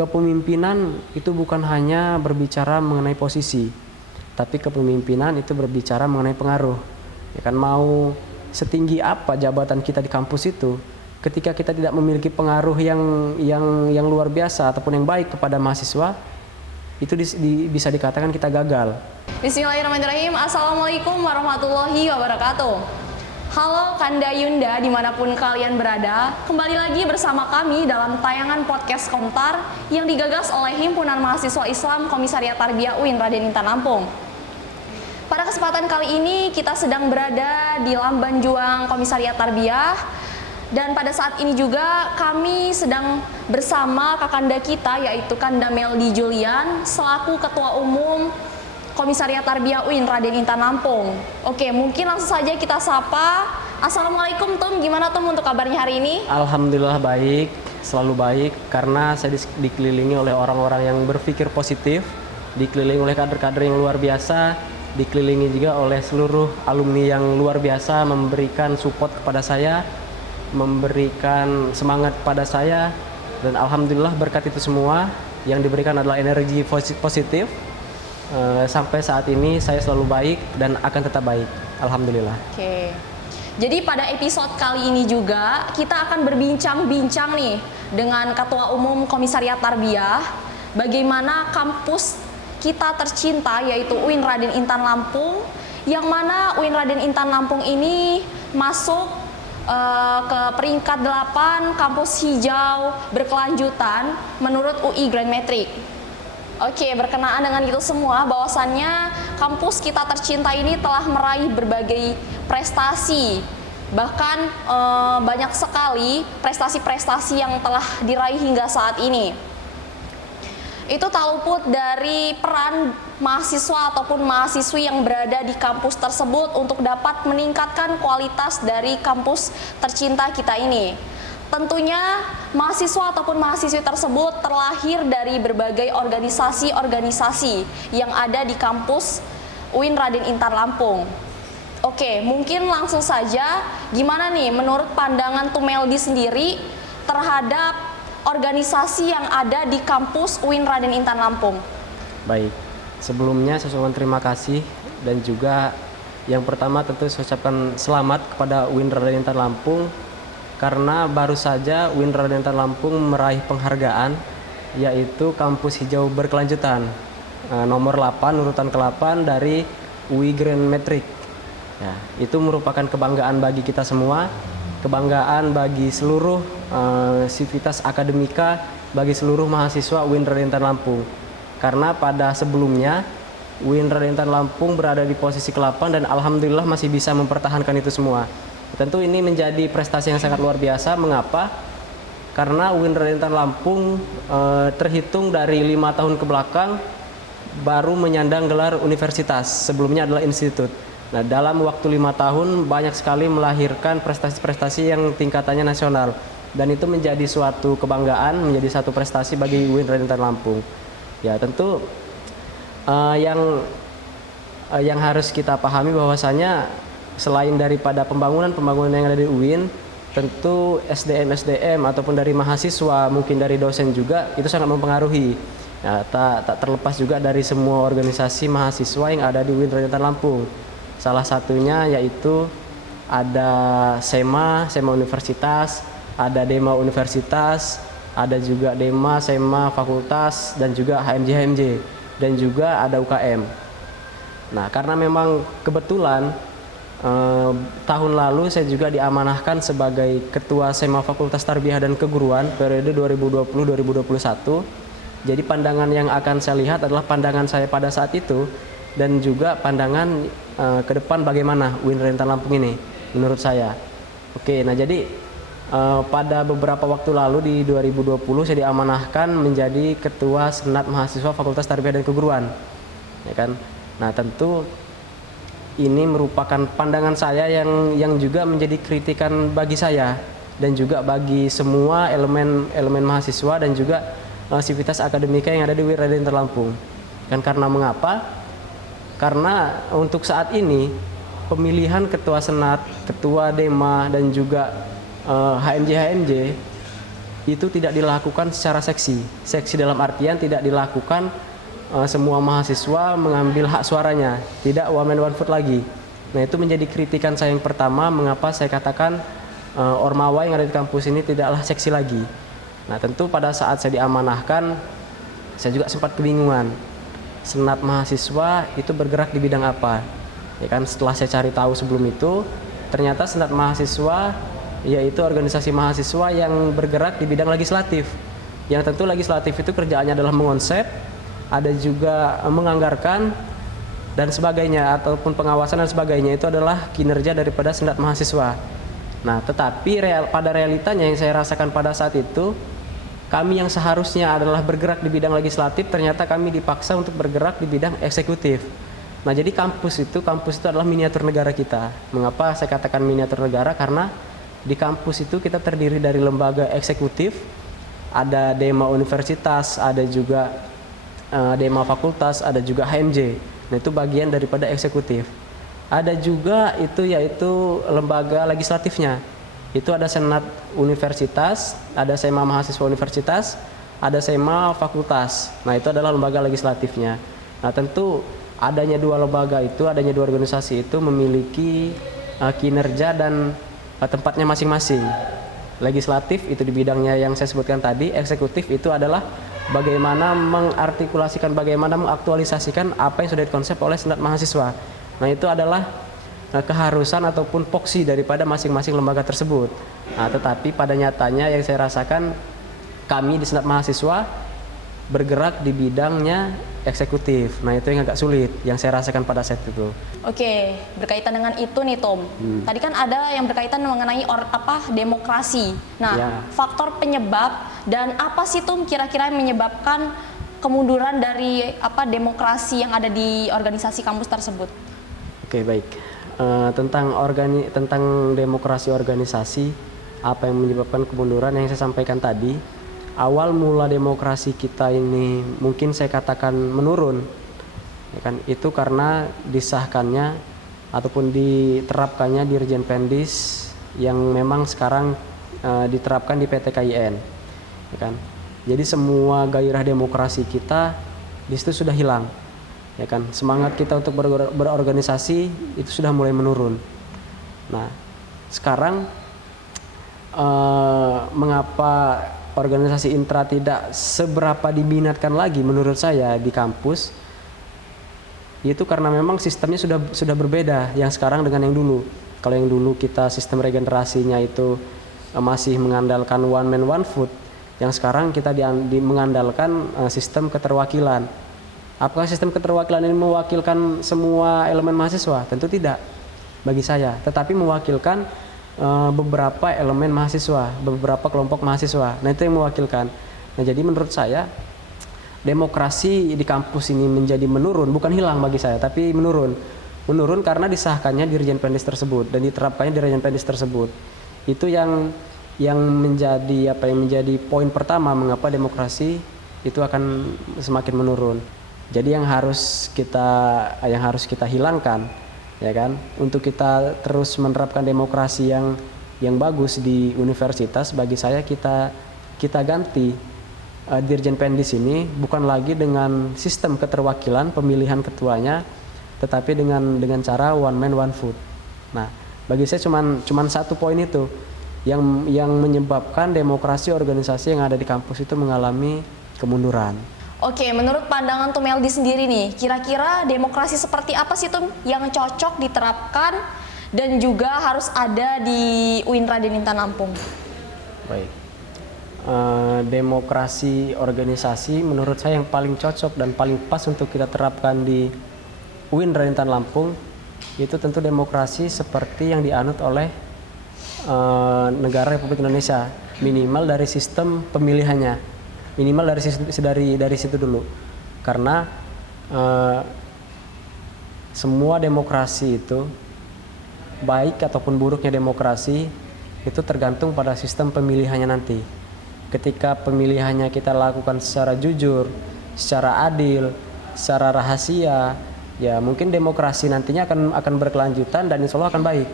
kepemimpinan itu bukan hanya berbicara mengenai posisi, tapi kepemimpinan itu berbicara mengenai pengaruh. Ya kan, mau setinggi apa jabatan kita di kampus itu, ketika kita tidak memiliki pengaruh yang luar biasa ataupun yang baik kepada mahasiswa, itu bisa dikatakan kita gagal. Bismillahirrahmanirrahim. Assalamualaikum warahmatullahi wabarakatuh. Halo Kanda Yunda dimanapun kalian berada, kembali lagi bersama kami dalam tayangan podcast Komtar yang digagas oleh Himpunan Mahasiswa Islam Komisariat Tarbiyah UIN Raden Intan Lampung. Pada kesempatan kali ini kita sedang berada di Lamban Juang Komisariat Tarbiyah, dan pada saat ini juga kami sedang bersama kakanda kita, yaitu Kanda Meldi Julian selaku Ketua Umum Komisariat Tarbiyah UIN Raden Intan Lampung. Oke, mungkin langsung saja kita sapa. Assalamualaikum Tum, gimana Tum untuk kabarnya hari ini? Alhamdulillah baik, selalu baik, karena saya dikelilingi oleh orang-orang yang berpikir positif, dikelilingi oleh kader-kader yang luar biasa, dikelilingi juga oleh seluruh alumni yang luar biasa, memberikan support kepada saya, memberikan semangat kepada saya, dan alhamdulillah berkat itu semua yang diberikan adalah energi positif. Sampai saat ini saya selalu baik dan akan tetap baik, alhamdulillah. Oke. Jadi pada episode kali ini juga kita akan berbincang-bincang nih dengan Ketua Umum Komisariat Tarbiyah, bagaimana kampus kita tercinta yaitu UIN Raden Intan Lampung, yang mana UIN Raden Intan Lampung ini masuk ke peringkat 8 kampus hijau berkelanjutan menurut UI Grand Metric. Oke, berkenaan dengan itu semua, bahwasannya kampus kita tercinta ini telah meraih berbagai prestasi. Bahkan banyak sekali prestasi-prestasi yang telah diraih hingga saat ini. Itu tak luput dari peran mahasiswa ataupun mahasiswi yang berada di kampus tersebut untuk dapat meningkatkan kualitas dari kampus tercinta kita ini. Tentunya mahasiswa ataupun mahasiswi tersebut terlahir dari berbagai organisasi-organisasi yang ada di kampus UIN Raden Intan Lampung. Oke, mungkin langsung saja, gimana nih menurut pandangan Tumeldi sendiri terhadap organisasi yang ada di kampus UIN Raden Intan Lampung? Baik, sebelumnya saya ucapkan terima kasih, dan juga yang pertama tentu saya ucapkan selamat kepada UIN Raden Intan Lampung, karena baru saja UIN Raden Intan Lampung meraih penghargaan, yaitu kampus hijau berkelanjutan nomor 8, urutan ke-8 dari UI Grand Metric. Ya, itu merupakan kebanggaan bagi kita semua, kebanggaan bagi seluruh sivitas akademika, bagi seluruh mahasiswa UIN Raden Intan Lampung. Karena pada sebelumnya UIN Raden Intan Lampung berada di posisi ke-8 dan alhamdulillah masih bisa mempertahankan itu semua. Tentu ini menjadi prestasi yang sangat luar biasa. Mengapa? Karena UIN Raden Intan Lampung terhitung dari 5 tahun ke belakang baru menyandang gelar universitas, sebelumnya adalah institut. Nah, dalam waktu 5 tahun banyak sekali melahirkan prestasi-prestasi yang tingkatannya nasional, dan itu menjadi suatu kebanggaan, menjadi satu prestasi bagi UIN Raden Intan Lampung. Ya, tentu yang harus kita pahami bahwasanya selain daripada pembangunan yang ada di UIN, tentu SDM ataupun dari mahasiswa, mungkin dari dosen juga, itu sangat mempengaruhi. Nah, tak terlepas juga dari semua organisasi mahasiswa yang ada di UIN Raden Intan Lampung. Salah satunya yaitu ada SEMA Universitas, ada DEMA Universitas, ada juga DEMA, SEMA Fakultas, dan juga HMJ, dan juga ada UKM. Nah, karena memang kebetulan tahun lalu saya juga diamanahkan sebagai Ketua SEMA Fakultas Tarbiyah dan Keguruan periode 2020-2021. Jadi pandangan yang akan saya lihat adalah pandangan saya pada saat itu, dan juga pandangan ke depan bagaimana UIN Raden Intan Lampung ini menurut saya. Oke, nah jadi pada beberapa waktu lalu di 2020 saya diamanahkan menjadi Ketua Senat Mahasiswa Fakultas Tarbiyah dan Keguruan. Ya kan? Nah, tentu ini merupakan pandangan saya yang juga menjadi kritikan bagi saya dan juga bagi semua elemen mahasiswa dan juga sivitas akademika yang ada di UIN Raden Intan Lampung. Dan karena mengapa? Karena untuk saat ini pemilihan ketua senat, ketua DEMA dan juga HMJ itu tidak dilakukan secara seksi. Seksi dalam artian tidak dilakukan semua mahasiswa mengambil hak suaranya, tidak one man one vote lagi. Nah, itu menjadi kritikan saya yang pertama mengapa saya katakan Ormawa yang ada di kampus ini tidaklah seksi lagi. Nah, tentu pada saat saya diamanahkan, saya juga sempat kebingungan. Senat mahasiswa itu bergerak di bidang apa? Ya kan, setelah saya cari tahu sebelum itu, ternyata Senat mahasiswa yaitu organisasi mahasiswa yang bergerak di bidang legislatif. Yang tentu legislatif itu kerjaannya adalah mengonsep, ada juga menganggarkan dan sebagainya, ataupun pengawasan dan sebagainya, itu adalah kinerja daripada Senat mahasiswa. Nah, tetapi pada realitanya yang saya rasakan pada saat itu, kami yang seharusnya adalah bergerak di bidang legislatif, ternyata kami dipaksa untuk bergerak di bidang eksekutif. Nah, jadi kampus itu adalah miniatur negara kita. Mengapa saya katakan miniatur negara? Karena di kampus itu kita terdiri dari lembaga eksekutif, ada Dema Universitas, ada juga Dema Fakultas, ada juga HMJ. Nah, itu bagian daripada eksekutif. Ada juga itu yaitu lembaga legislatifnya. Itu ada Senat Universitas, ada SEMA Mahasiswa Universitas, ada SEMA Fakultas. Nah, itu adalah lembaga legislatifnya. Nah, tentu adanya dua lembaga itu, adanya dua organisasi itu memiliki kinerja dan tempatnya masing-masing. Legislatif itu di bidangnya yang saya sebutkan tadi, eksekutif itu adalah bagaimana mengartikulasikan, bagaimana mengaktualisasikan apa yang sudah dikonsep oleh Senat mahasiswa. Nah, itu adalah keharusan ataupun poksi daripada masing-masing lembaga tersebut. Nah, tetapi pada nyatanya yang saya rasakan, kami di Senat mahasiswa bergerak di bidangnya eksekutif. Nah, itu yang agak sulit yang saya rasakan pada saat itu. Oke, berkaitan dengan itu nih Tom. Tadi kan ada yang berkaitan mengenai demokrasi. Nah, Ya. faktor penyebab dan apa sih Tom kira-kira yang menyebabkan kemunduran dari demokrasi yang ada di organisasi kampus tersebut? Oke, baik. Tentang demokrasi organisasi, apa yang menyebabkan kemunduran yang saya sampaikan tadi, awal mula demokrasi kita ini mungkin saya katakan menurun, ya kan? Itu karena disahkannya ataupun diterapkannya Dirjen Pendis yang memang sekarang diterapkan di PT KIN, ya kan? Jadi semua gairah demokrasi kita di situ sudah hilang. Ya kan, semangat kita untuk berorganisasi itu sudah mulai menurun. Nah, sekarang mengapa organisasi intra tidak seberapa diminatkan lagi menurut saya di kampus? Itu karena memang sistemnya sudah berbeda yang sekarang dengan yang dulu. Kalau yang dulu kita sistem regenerasinya itu masih mengandalkan one man one vote, yang sekarang kita mengandalkan sistem keterwakilan. Apakah sistem keterwakilan ini mewakilkan semua elemen mahasiswa? Tentu tidak bagi saya, tetapi mewakilkan beberapa elemen mahasiswa, beberapa kelompok mahasiswa. Nah, itu yang mewakilkan. Nah, jadi menurut saya demokrasi di kampus ini menjadi menurun, bukan hilang bagi saya, tapi menurun. Menurun karena disahkannya Dirjen Pendis tersebut dan diterapkannya Dirjen Pendis tersebut. Itu yang menjadi menjadi poin pertama mengapa demokrasi itu akan semakin menurun. Jadi yang harus kita hilangkan, ya kan, untuk kita terus menerapkan demokrasi yang bagus di universitas, bagi saya kita ganti Dirjen Pendis ini bukan lagi dengan sistem keterwakilan pemilihan ketuanya, tetapi dengan cara one man one vote. Nah, bagi saya cuman satu poin itu yang menyebabkan demokrasi organisasi yang ada di kampus itu mengalami kemunduran. Oke, menurut pandangan Tom Meldi sendiri nih, kira-kira demokrasi seperti apa sih Tom yang cocok diterapkan dan juga harus ada di UIN Raden Intan Lampung? Baik, demokrasi organisasi menurut saya yang paling cocok dan paling pas untuk kita terapkan di UIN Raden Intan Lampung itu tentu demokrasi seperti yang dianut oleh negara Republik Indonesia, minimal dari sistem pemilihannya. Minimal dari situ dulu, karena semua demokrasi itu, baik ataupun buruknya demokrasi itu tergantung pada sistem pemilihannya nanti. Ketika pemilihannya kita lakukan secara jujur, secara adil, secara rahasia, ya mungkin demokrasi nantinya akan berkelanjutan dan insya Allah akan baik.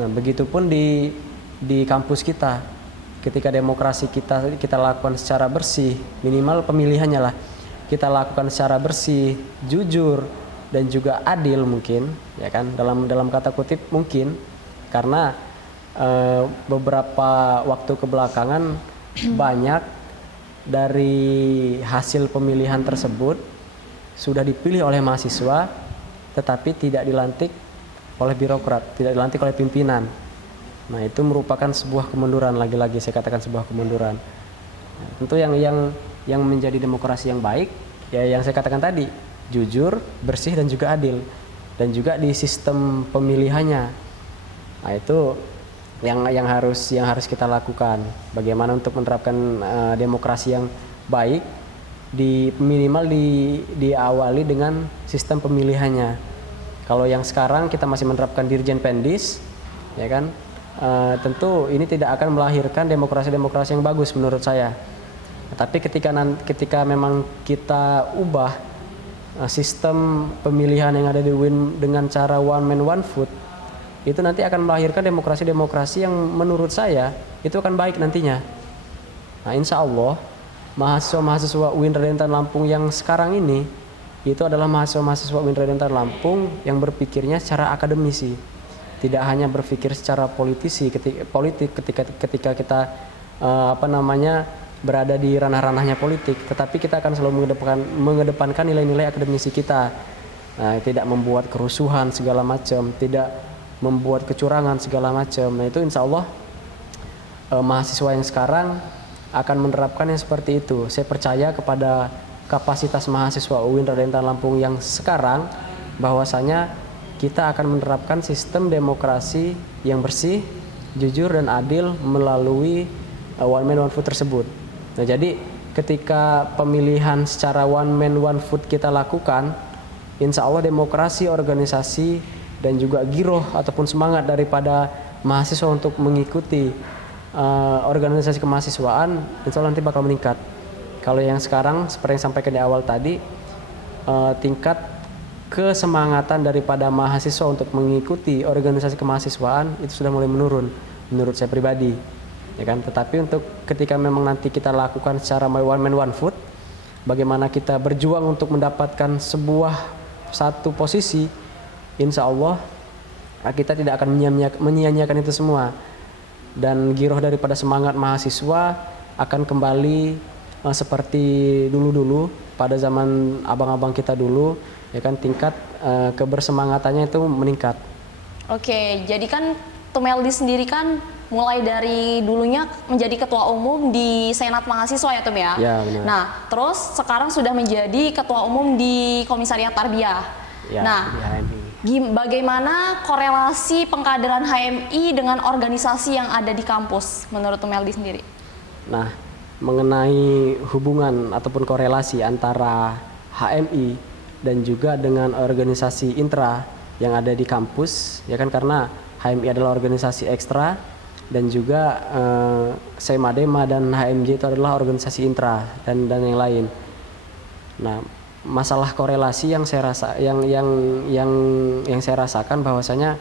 Nah, begitupun di kampus kita. ketika demokrasi kita lakukan secara bersih, minimal pemilihannya lah kita lakukan secara bersih, jujur dan juga adil mungkin, ya kan, dalam kata kutip mungkin, karena beberapa waktu kebelakangan banyak dari hasil pemilihan tersebut sudah dipilih oleh mahasiswa tetapi tidak dilantik oleh birokrat, tidak dilantik oleh pimpinan. Nah, itu merupakan sebuah kemunduran, lagi-lagi saya katakan sebuah kemunduran. Nah, tentu yang menjadi demokrasi yang baik ya yang saya katakan tadi, jujur, bersih dan juga adil, dan juga di sistem pemilihannya. Nah, itu yang harus kita lakukan. Bagaimana untuk menerapkan demokrasi yang baik, minimal diawali dengan sistem pemilihannya. Kalau yang sekarang kita masih menerapkan Dirjen Pendis, ya kan, tentu ini tidak akan melahirkan demokrasi yang bagus menurut saya. Tapi ketika memang kita ubah sistem pemilihan yang ada di UIN dengan cara one man one vote, itu nanti akan melahirkan demokrasi yang menurut saya itu akan baik nantinya. Nah, insya Allah mahasiswa UIN Radentan Lampung yang sekarang ini itu adalah mahasiswa UIN Radentan Lampung yang berpikirnya secara akademisi, tidak hanya berpikir secara politik ketika kita berada di ranah-ranahnya politik, tetapi kita akan selalu mengedepankan nilai-nilai akademisi kita. Nah, tidak membuat kerusuhan segala macam, tidak membuat kecurangan segala macam. Nah, itu insya Allah mahasiswa yang sekarang akan menerapkan yang seperti itu. Saya percaya kepada kapasitas mahasiswa UIN Radentan Lampung yang sekarang, bahwasanya kita akan menerapkan sistem demokrasi yang bersih, jujur dan adil melalui one man one vote tersebut. Nah, jadi ketika pemilihan secara one man one vote kita lakukan, insya Allah demokrasi, organisasi dan juga giroh ataupun semangat daripada mahasiswa untuk mengikuti organisasi kemahasiswaan, insya Allah nanti bakal meningkat. Kalau yang sekarang seperti yang sampaikan di awal tadi, tingkat kesemangatan daripada mahasiswa untuk mengikuti organisasi kemahasiswaan itu sudah mulai menurun menurut saya pribadi, ya kan. Tetapi untuk ketika memang nanti kita lakukan secara one man one vote, bagaimana kita berjuang untuk mendapatkan satu posisi, insya Allah kita tidak akan menyia-nyiakan itu semua, dan giroh daripada semangat mahasiswa akan kembali seperti dulu-dulu pada zaman abang-abang kita dulu, ya kan, tingkat kebersemangatannya itu meningkat. Oke, jadi kan Tumeldi sendiri kan mulai dari dulunya menjadi ketua umum di Senat Mahasiswa ya Tum ya? Ya, benar. Nah, terus sekarang sudah menjadi ketua umum di Komisariat Tarbiyah. Ya, nah, bagaimana korelasi pengkaderan HMI dengan organisasi yang ada di kampus menurut Tumeldi sendiri? Nah, mengenai hubungan ataupun korelasi antara HMI dan juga dengan organisasi intra yang ada di kampus, ya kan, karena HMI adalah organisasi ekstra dan juga Semadema dan HMJ itu adalah organisasi intra dan yang lain. Nah, masalah korelasi yang saya rasakan bahwasanya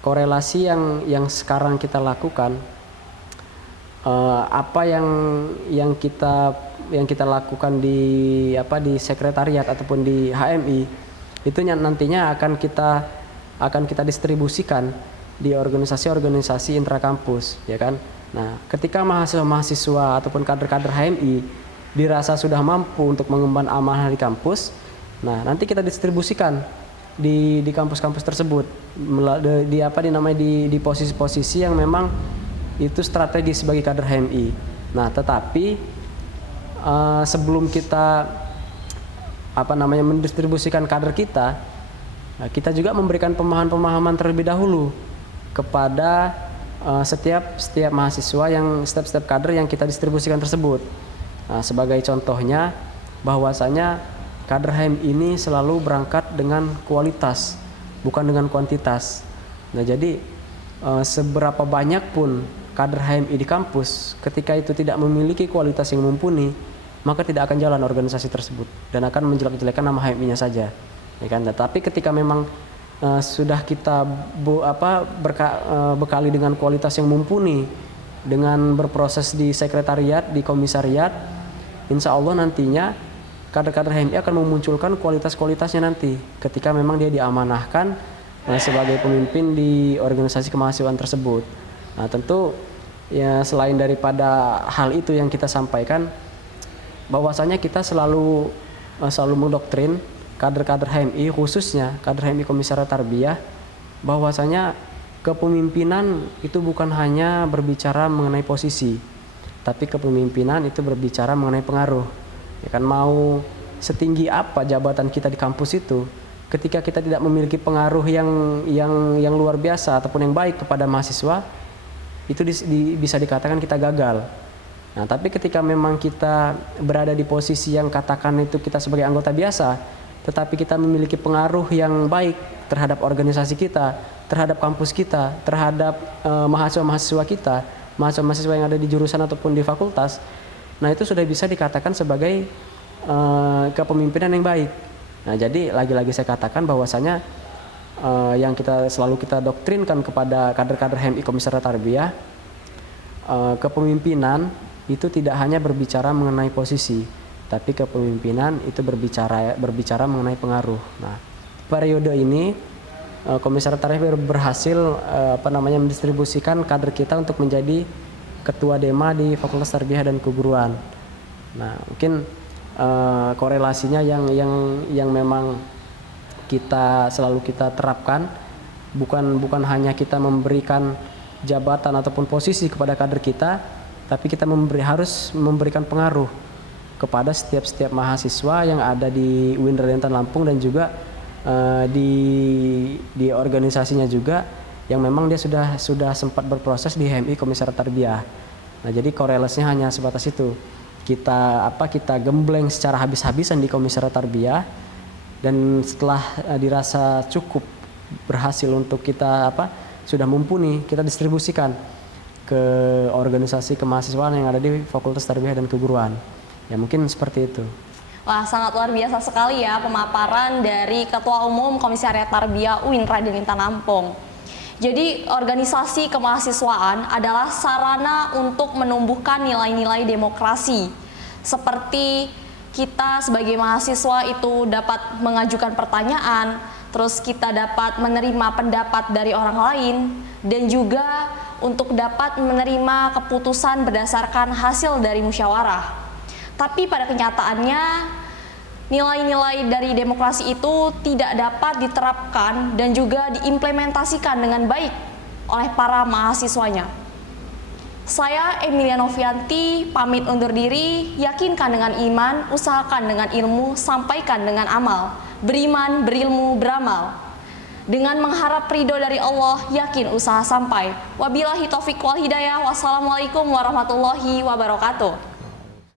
korelasi yang sekarang kita lakukan, apa yang kita lakukan di sekretariat ataupun di HMI itu nantinya akan kita distribusikan di organisasi-organisasi intrakampus, ya kan. Nah, ketika mahasiswa ataupun kader-kader HMI dirasa sudah mampu untuk mengemban amanah di kampus, nah nanti kita distribusikan di kampus-kampus tersebut di posisi-posisi yang memang itu strategis bagi kader HMI. Nah, tetapi sebelum kita mendistribusikan kader kita, kita juga memberikan pemahaman terlebih dahulu kepada setiap mahasiswa setiap kader yang kita distribusikan tersebut. Nah, sebagai contohnya bahwasanya kader HMI ini selalu berangkat dengan kualitas, bukan dengan kuantitas. Nah, jadi seberapa banyak pun kader HMI di kampus, ketika itu tidak memiliki kualitas yang mumpuni, maka tidak akan jalan organisasi tersebut dan akan menjelek-jelekan nama HMI-nya saja, ya kan. Tapi ketika memang sudah kita bekali dengan kualitas yang mumpuni, dengan berproses di sekretariat, di komisariat, insya Allah nantinya kader-kader HMI akan memunculkan kualitas-kualitasnya nanti ketika memang dia diamanahkan sebagai pemimpin di organisasi kemahasiswaan tersebut. Nah tentu ya selain daripada hal itu yang kita sampaikan, bahwasanya kita selalu mendoktrin kader-kader HMI, khususnya kader HMI Komisariat Tarbiyah, bahwasanya kepemimpinan itu bukan hanya berbicara mengenai posisi, tapi kepemimpinan itu berbicara mengenai pengaruh. Ya kan, mau setinggi apa jabatan kita di kampus itu, ketika kita tidak memiliki pengaruh yang luar biasa ataupun yang baik kepada mahasiswa, itu bisa dikatakan kita gagal. Nah, tapi ketika memang kita berada di posisi yang katakan itu kita sebagai anggota biasa, tetapi kita memiliki pengaruh yang baik terhadap organisasi kita, terhadap kampus kita, terhadap mahasiswa-mahasiswa kita, mahasiswa-mahasiswa yang ada di jurusan ataupun di fakultas, nah itu sudah bisa dikatakan sebagai kepemimpinan yang baik. Nah, jadi lagi-lagi saya katakan bahwasanya yang selalu kita doktrinkan kepada kader-kader HMI Komisariat Tarbiyah, kepemimpinan itu tidak hanya berbicara mengenai posisi, tapi kepemimpinan itu berbicara mengenai pengaruh. Nah, periode ini Komisariat Tarbiyah berhasil mendistribusikan kader kita untuk menjadi ketua Dema di Fakultas Tarbiyah dan Keguruan. Nah, mungkin korelasinya yang memang selalu kita terapkan, bukan hanya kita memberikan jabatan ataupun posisi kepada kader kita, tapi kita harus memberikan pengaruh kepada setiap mahasiswa yang ada di UIN Raden Intan Lampung dan juga di organisasinya juga, yang memang dia sudah sempat berproses di HMI Komisariat Tarbiyah. Nah, jadi korelasinya hanya sebatas itu. Kita gembleng secara habis-habisan di Komisariat Tarbiyah, dan setelah dirasa cukup berhasil untuk kita sudah mumpuni, kita distribusikan ke organisasi kemahasiswaan yang ada di Fakultas Tarbiyah dan Keguruan. Ya mungkin seperti itu. Wah, sangat luar biasa sekali ya pemaparan dari Ketua Umum Komisariat Tarbiyah UIN Raden Intan Lampung. Jadi organisasi kemahasiswaan adalah sarana untuk menumbuhkan nilai-nilai demokrasi. Seperti kita sebagai mahasiswa itu dapat mengajukan pertanyaan, terus kita dapat menerima pendapat dari orang lain, dan juga untuk dapat menerima keputusan berdasarkan hasil dari musyawarah. Tapi pada kenyataannya nilai-nilai dari demokrasi itu tidak dapat diterapkan dan juga diimplementasikan dengan baik oleh para mahasiswanya. Saya Emilia Novianti pamit undur diri, yakinkan dengan iman, usahakan dengan ilmu, sampaikan dengan amal, beriman, berilmu, beramal. Dengan mengharap ridho dari Allah, yakin usaha sampai. Wabillahi taufiq wal hidayah. Wassalamualaikum warahmatullahi wabarakatuh.